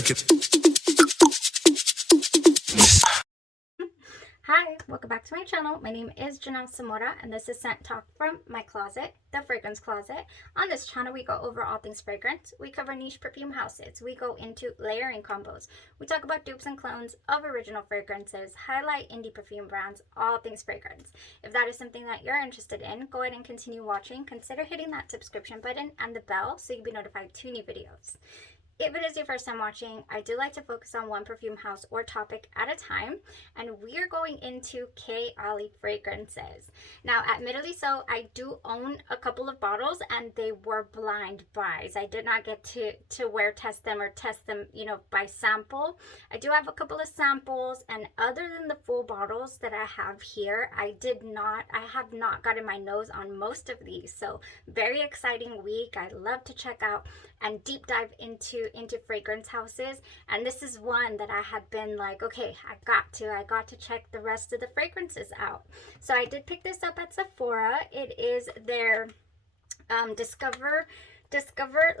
check it. Hi, welcome back to my channel. My name is Janelle Samora and this is Scent Talk from my closet, the fragrance closet. On this channel, we go over all things fragrance. We cover niche perfume houses. We go into layering combos. We talk about dupes and clones of original fragrances, highlight indie perfume brands, all things fragrance. If that is something that you're interested in, go ahead and continue watching. Consider hitting that subscription button and the bell so you'll be notified to new videos. If it is your first time watching, I do like to focus on one perfume house or topic at a time, and we are going into KAYALI Fragrances. Now, admittedly so, I do own a couple of bottles and they were blind buys. I did not get to wear test them or test them, by sample. I do have a couple of samples, and other than the full bottles that I have here, I have not gotten my nose on most of these. So very exciting week. I love to check out and deep dive into fragrance houses, and this is one that I had been like, okay, I got to check the rest of the fragrances out. So I did pick this up at Sephora. It is their Discover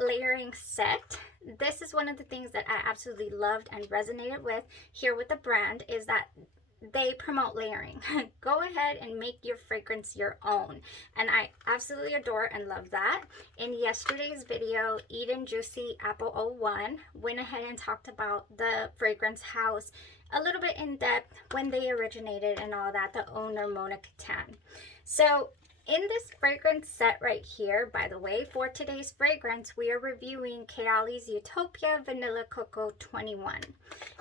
layering set. This is one of the things that I absolutely loved and resonated with here with the brand, is that they promote layering. Go ahead and make your fragrance your own, and I absolutely adore and love that. In yesterday's video, Eden Juicy Apple 01 went ahead and talked about the fragrance house a little bit in depth, when they originated and all that, the owner Mona Katan. So in this fragrance set right here, by the way, for today's fragrance, we are reviewing KAYALI's Utopia Vanilla Coco 21.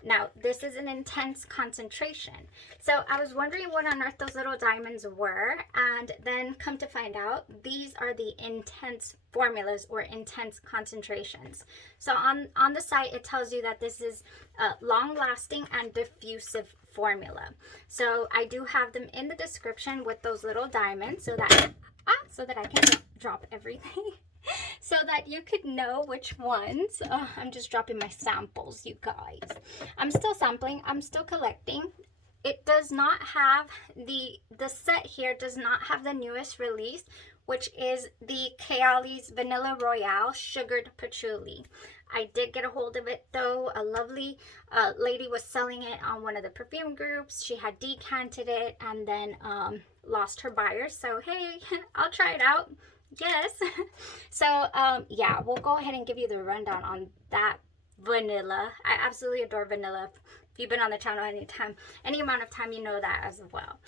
Now, this is an intense concentration. So I was wondering what on earth those little diamonds were, and then come to find out, these are the intense formulas or intense concentrations. So on the site, it tells you that this is a long-lasting and diffusive formula. So I do have them in the description with those little diamonds so that I can drop everything so that you could know which ones. I'm just dropping my samples, you guys. I'm still sampling, I'm still collecting. It does not have the set here does not have the newest release, which is the KAYALI's Vanilla Royale Sugared Patchouli. I did get a hold of it though. A lovely lady was selling it on one of the perfume groups. She had decanted it and then lost her buyer. So hey, I'll try it out. Yes. So yeah, we'll go ahead and give you the rundown on that vanilla. I absolutely adore vanilla. If you've been on the channel any amount of time, you know that as well.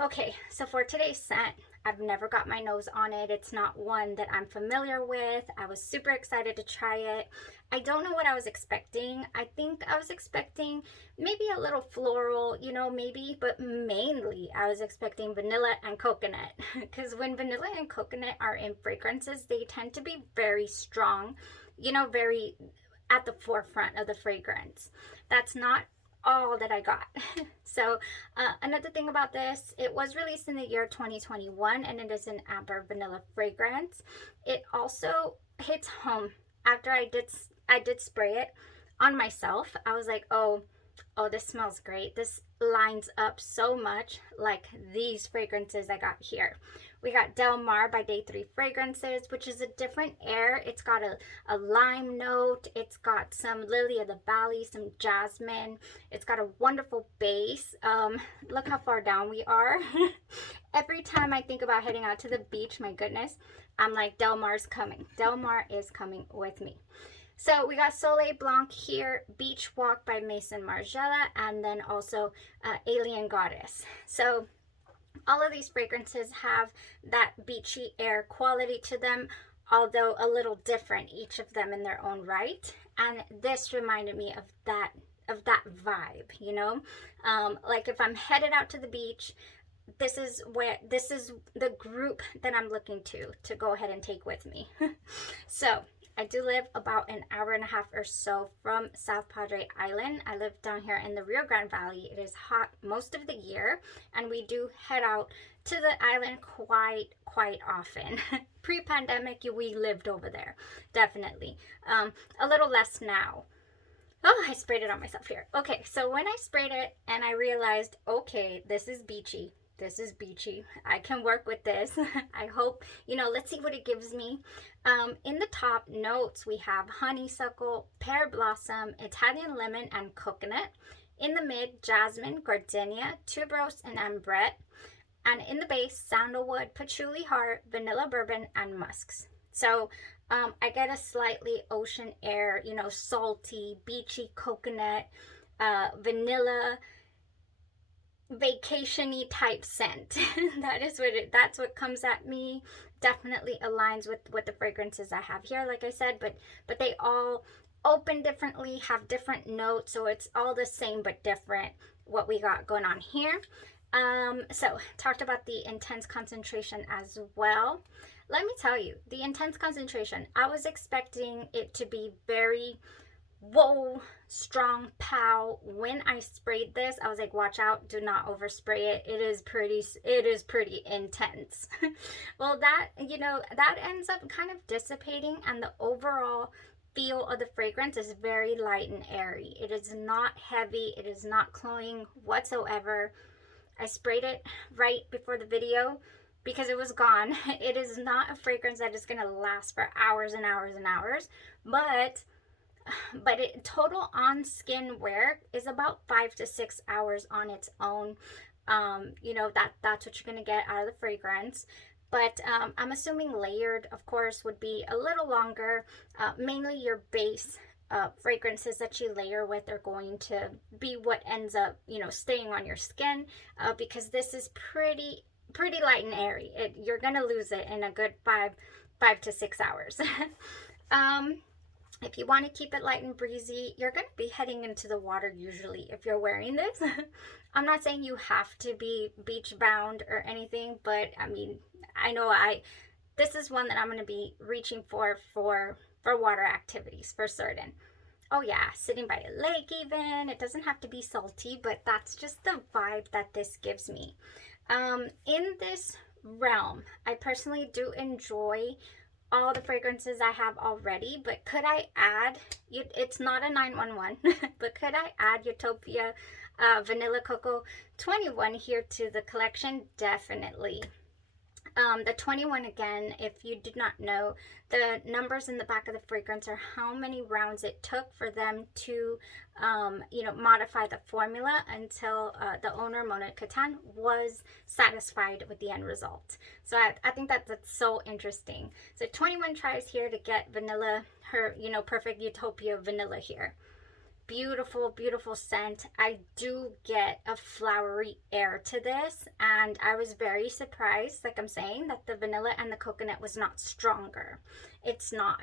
Okay, so for today's scent, I've never got my nose on it. It's not one that I'm familiar with. I was super excited to try it. I don't know what I was expecting. I think I was expecting maybe a little floral, maybe, but mainly I was expecting vanilla and coconut, because when vanilla and coconut are in fragrances, they tend to be very strong, very at the forefront of the fragrance. That's not all that I got. So another thing about this, it was released in the year 2021 and it is an amber vanilla fragrance. It also hits home. After I did spray it on myself, I was like, oh, this smells great. This lines up so much like these fragrances I got here. We got Del Mar by Day 3 Fragrances, which is a different air. It's got a lime note. It's got some lily of the valley, some jasmine. It's got a wonderful base. Look how far down we are. Every time I think about heading out to the beach, my goodness, I'm like, Del Mar's coming. Del Mar is coming with me. So we got Soleil Blanc here, Beach Walk by Maison Margiela, and then also Alien Goddess. So all of these fragrances have that beachy air quality to them, although a little different, each of them in their own right. And this reminded me of that vibe, like if I'm headed out to the beach, this is the group that I'm looking to go ahead and take with me. So I do live about an hour and a half or so from South Padre Island. I live down here in the Rio Grande Valley. It is hot most of the year, and we do head out to the island quite often. Pre-pandemic, we lived over there, definitely. A little less now. Oh, I sprayed it on myself here. Okay, so when I sprayed it and I realized, okay, this is beachy. this is beachy. I can work with this. I hope, let's see what it gives me. In the top notes, we have honeysuckle, pear blossom, Italian lemon, and coconut. In the mid, jasmine, gardenia, tuberose, and ambrette. And in the base, sandalwood, patchouli heart, vanilla bourbon, and musks. So I get a slightly ocean air, salty, beachy coconut, vanilla, vacation-y type scent. That's what comes at me. Definitely aligns with the fragrances I have here, like I said, but they all open differently, have different notes, so it's all the same but different what we got going on here. So talked about the intense concentration as well. Let me tell you, the intense concentration, I was expecting it to be very, whoa, strong, pow. When I sprayed this, I was like, watch out, do not overspray it. It is pretty intense. Well, that ends up kind of dissipating, and the overall feel of the fragrance is very light and airy. It is not heavy. It is not cloying whatsoever. I sprayed it right before the video because it was gone. It is not a fragrance that is going to last for hours and hours and hours, but it total on skin wear is about 5 to 6 hours on its own. That's what you're going to get out of the fragrance. But I'm assuming layered, of course, would be a little longer. Mainly your base fragrances that you layer with are going to be what ends up, staying on your skin, because this is pretty light and airy. You're gonna lose it in a good 5 to 6 hours. If you want to keep it light and breezy, you're going to be heading into the water usually if you're wearing this. I'm not saying you have to be beach bound or anything, but I mean, I know this is one that I'm going to be reaching for water activities for certain. Oh yeah, sitting by a lake even. It doesn't have to be salty, but that's just the vibe that this gives me. In this realm, I personally do enjoy all the fragrances I have already, but could I add, it's not a 911, but could I add Utopia Vanilla Coco 21 here to the collection? Definitely. The 21, again, if you did not know, the numbers in the back of the fragrance are how many rounds it took for them to, modify the formula until the owner, Mona Katan, was satisfied with the end result. So I think that's so interesting. So 21 tries here to get vanilla, her, perfect Utopia vanilla here. Beautiful, beautiful scent. I do get a flowery air to this, and I was very surprised, like I'm saying, that the vanilla and the coconut was not stronger. It's not.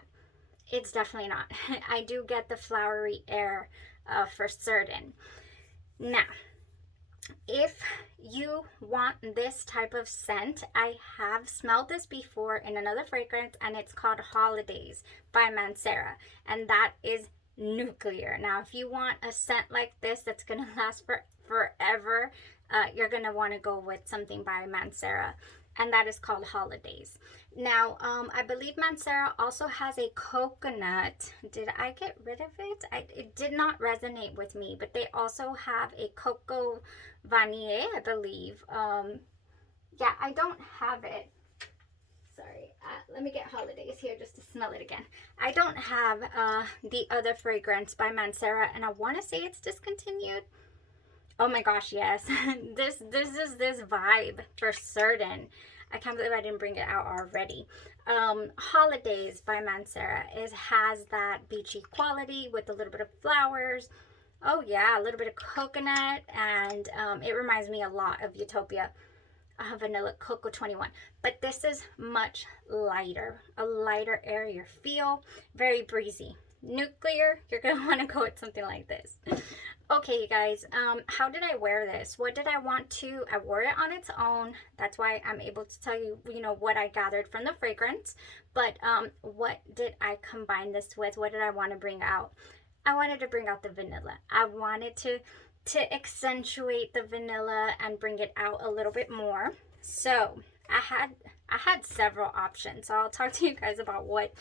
It's definitely not. I do get the flowery air for certain. Now, if you want this type of scent, I have smelled this before in another fragrance, and it's called Holidays by Mancera, and that is nuclear. Now, if you want a scent like this that's going to last forever, you're going to want to go with something by Mancera, and that is called Holidays. Now, I believe Mancera also has a coconut. Did I get rid of it? It did not resonate with me, but they also have a coco vanille, I believe. Yeah, I don't have it. Sorry, let me get Holidays here just to smell it again. I don't have the other fragrance by Mancera, and I want to say it's discontinued. Oh my gosh, yes. this is this vibe for certain. I can't believe I didn't bring it out already. Holidays by Mancera has that beachy quality with a little bit of flowers. Oh yeah, a little bit of coconut, and it reminds me a lot of Utopia Vanilla Coco 21, but this is much lighter, a lighter, airier feel, very breezy. Nuclear, you're gonna want to go with something like this. Okay, you guys, how did I wear this? What did I want to? I wore it on its own. That's why I'm able to tell you, what I gathered from the fragrance. But what did I combine this with? What did I want to bring out? I wanted to bring out the vanilla. I wanted to accentuate the vanilla and bring it out a little bit more. So I had I had several options, so I'll talk to you guys about what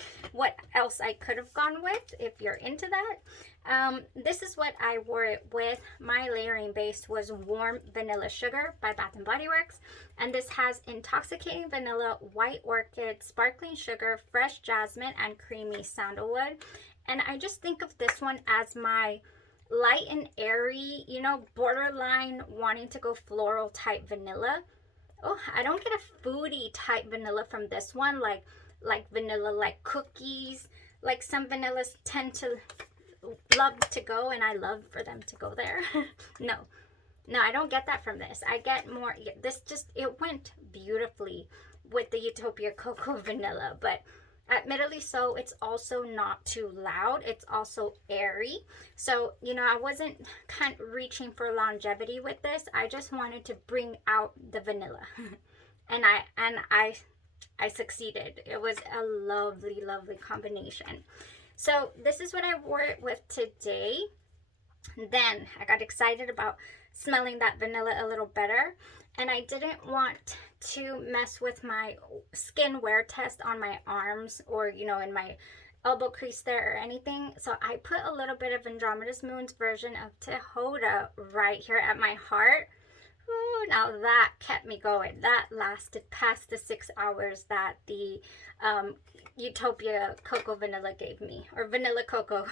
else I could have gone with if you're into that. This is what I wore it with. My layering base was Warm Vanilla Sugar by Bath and Body Works, and this has intoxicating vanilla, white orchid, sparkling sugar, fresh jasmine, and creamy sandalwood. And I just think of this one as my light and airy, you know, borderline wanting to go floral type vanilla. Oh, I don't get a foodie type vanilla from this one, like vanilla, like cookies, like some vanillas tend to love to go, and I love for them to go there. No, I don't get that from this. I get more, this just, it went beautifully with the Utopia Cocoa Vanilla, but admittedly so, it's also not too loud. It's also airy. So, you know, I wasn't kind of reaching for longevity with this. I just wanted to bring out the vanilla. and I succeeded. It was a lovely, lovely combination. So this is what I wore it with today. Then I got excited about smelling that vanilla a little better, and I didn't want to mess with my skin wear test on my arms or, you know, in my elbow crease there or anything. So I put a little bit of Andromeda's Moon's version of Tehoda right here at my heart. Ooh, now that kept me going. That lasted past the 6 hours that the Utopia Cocoa Vanilla gave me, or Vanilla Cocoa.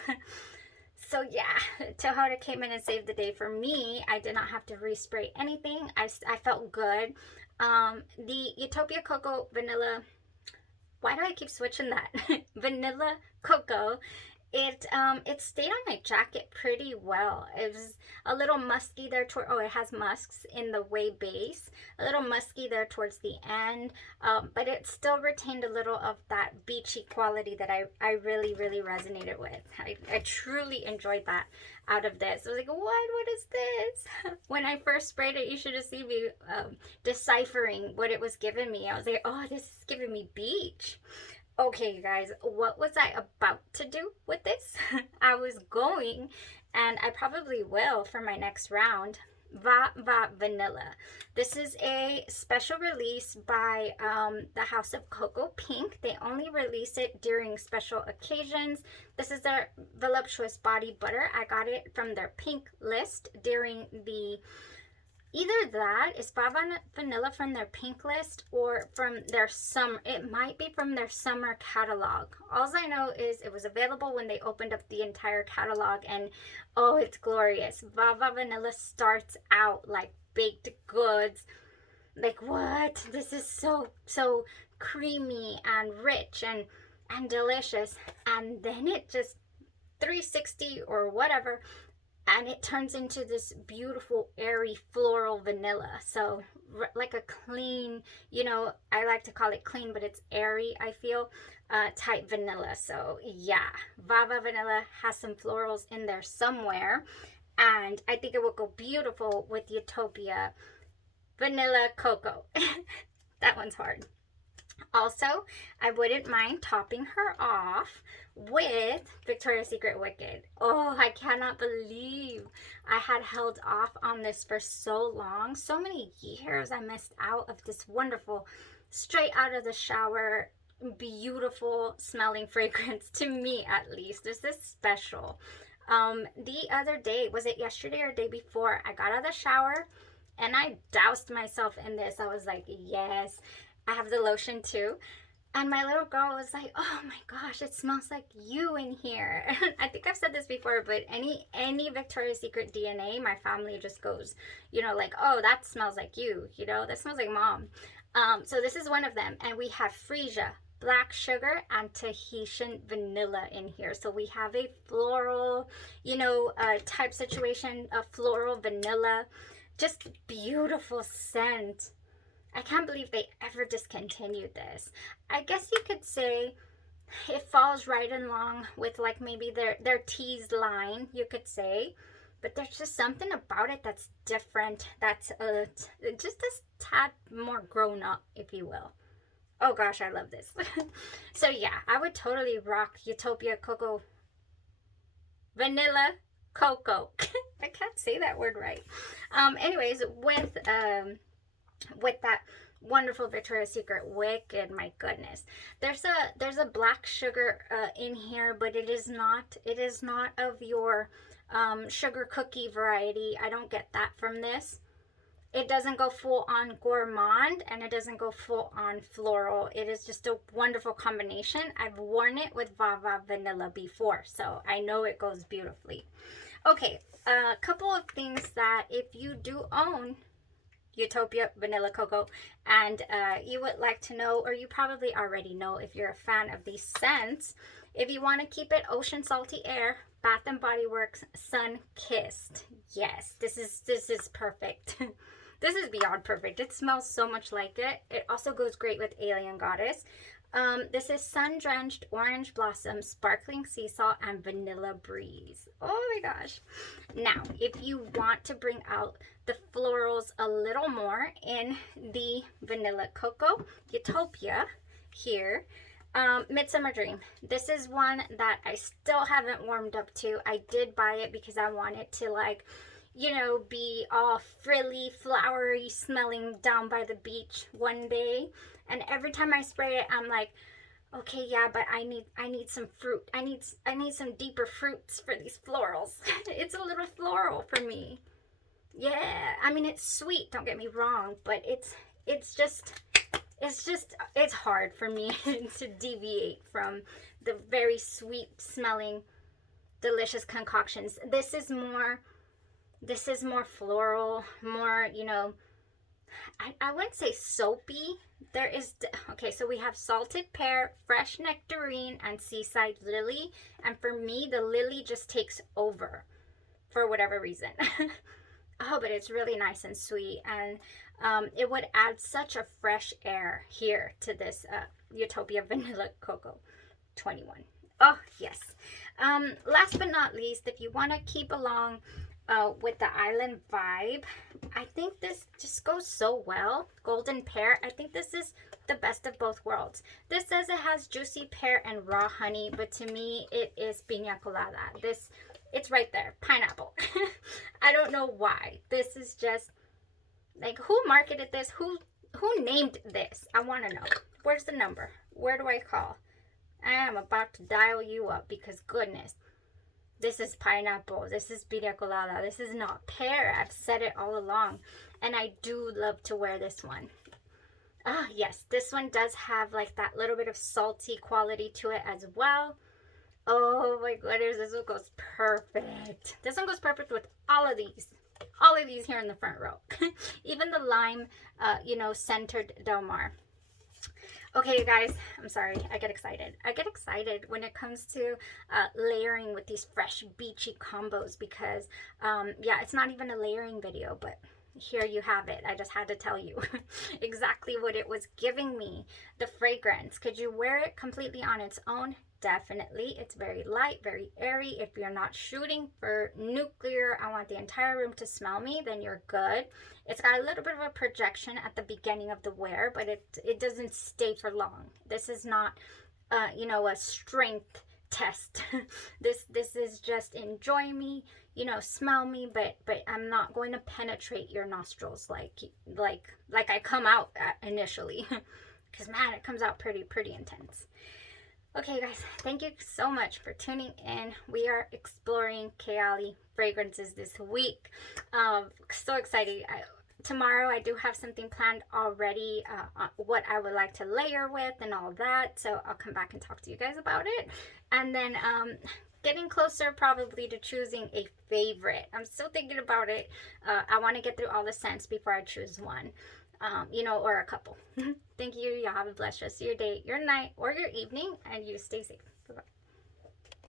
So yeah, Tehoda came in and saved the day for me. I did not have to respray anything. I felt good. The Utopia Cocoa Vanilla, why do I keep switching that? Vanilla Cocoa, it stayed on my jacket pretty well. It was a little musky there toward, oh, it has musks in the way base, a little musky there towards the end, but it still retained a little of that beachy quality that I really, really resonated with. I truly enjoyed that out of this. I was like, what is this? When I first sprayed it, you should have seen me deciphering what it was giving me. I was like, oh, this is giving me beach. Okay, you guys, what was I about to do with this? I was going, and I probably will for my next round, Va Va Vanilla. This is a special release by the House of Cocoa Pink. They only release it during special occasions. This is their voluptuous body butter. I got it from their pink list during the, either that is Bava Vanilla from their pink list or from their summer. It might be from their summer catalog. All I know is it was available when they opened up the entire catalog, and oh, it's glorious. Bava Vanilla starts out like baked goods. Like, what? This is so creamy and rich and delicious. And then it just 360 or whatever, and it turns into this beautiful airy floral vanilla. So like a clean, you know, I like to call it clean, but it's airy, I feel, type vanilla. So yeah, Vava Vanilla has some florals in there somewhere, and I think it will go beautiful with Utopia Vanilla Cocoa. That one's hard. Also, I wouldn't mind topping her off with Victoria's Secret Wicked. Oh, I cannot believe I had held off on this for so long. So many years I missed out of this wonderful, straight out of the shower, beautiful smelling fragrance, to me at least. This is special. The other day, was it yesterday or day before, I got out of the shower and I doused myself in this. I was like, yes. I have the lotion too. And my little girl was like, oh my gosh, it smells like you in here. I think I've said this before, but any Victoria's Secret DNA, my family just goes, you know, like, oh, that smells like you, you know, that smells like mom. So this is one of them. And we have freesia, black sugar, and Tahitian vanilla in here. So we have a floral, you know, type situation, a floral vanilla, just beautiful scent. I can't believe they ever discontinued this. I guess you could say it falls right along with like maybe their teased line, you could say. But there's just something about it that's different. That's just a tad more grown up, if you will. Oh gosh, I love this. So yeah, I would totally rock Utopia Cocoa Vanilla Cocoa. I can't say that word right. Anyways, with that wonderful Victoria's Secret Wicked. My goodness, there's a black sugar in here, but it is not of your sugar cookie variety. I don't get that from this. It doesn't go full on gourmand and it doesn't go full on floral. It is just a wonderful combination. I've worn it with Vava Vanilla before, so I know it goes beautifully. Okay, a couple of things that if you do own Utopia Vanilla Coco and you would like to know, or you probably already know if you're a fan of these scents, if you want to keep it ocean salty air, Bath and Body Works Sun Kissed. Yes, this is perfect. This is beyond perfect. It smells so much like it. It also goes great with Alien Goddess. This is Sun Drenched Orange Blossom, Sparkling Sea Salt, and Vanilla Breeze. Oh my gosh. Now, if you want to bring out the florals a little more in the Vanilla Coco Utopia here, Midsummer Dream. This is one that I still haven't warmed up to. I did buy it because I wanted to, like, you know, be all frilly, flowery smelling down by the beach one day. And every time I spray it, I'm like, okay, yeah, but I need some fruit. I need some deeper fruits for these florals. It's a little floral for me. Yeah, I mean, it's sweet, don't get me wrong, but it's hard for me to deviate from the very sweet smelling, delicious concoctions. This is more floral, more, you know, I wouldn't say soapy. There is, okay, so we have salted pear, fresh nectarine, and seaside lily. And for me, the lily just takes over for whatever reason. Oh, but it's really nice and sweet. And it would add such a fresh air here to this Utopia Vanilla Coco 21. Oh, yes. Last but not least, if you want to keep along with the island vibe, I think this just goes so well. Golden Pear. I think this is the best of both worlds. This says it has juicy pear and raw honey, but to me it is piña colada. It's right there. Pineapple. I don't know why. This is just like, who marketed this? Who named this? I want to know. Where's the number? Where do I call? I am about to dial you up because goodness. This is pineapple. This is piña colada. This is not pear. I've said it all along. And I do love to wear this one. Ah, yes. This one does have like that little bit of salty quality to it as well. Oh my goodness. This one goes perfect. This one goes perfect with all of these. All of these here in the front row. Even the lime, you know, centered Del Mar. Okay, you guys, I'm sorry, I get excited. I get excited when it comes to layering with these fresh, beachy combos because, yeah, it's not even a layering video, but here you have it. I just had to tell you exactly what it was giving me. The fragrance. Could you wear it completely on its own? Definitely. It's very light, very airy. If you're not shooting for nuclear, I want the entire room to smell me, then you're good. It's got a little bit of a projection at the beginning of the wear, but it doesn't stay for long. This is not, you know, a strength test. This is just enjoy me, you know, smell me, but I'm not going to penetrate your nostrils like I come out initially, because man, it comes out pretty intense. Okay, guys, thank you so much for tuning in. We are exploring KAYALI fragrances this week. So excited. Tomorrow I do have something planned already, what I would like to layer with and all that. So I'll come back and talk to you guys about it. And then getting closer probably to choosing a favorite. I'm still thinking about it. I want to get through all the scents before I choose one. You know, or a couple. Thank you. Y'all have a blessed rest of your day, your night, or your evening, and you stay safe.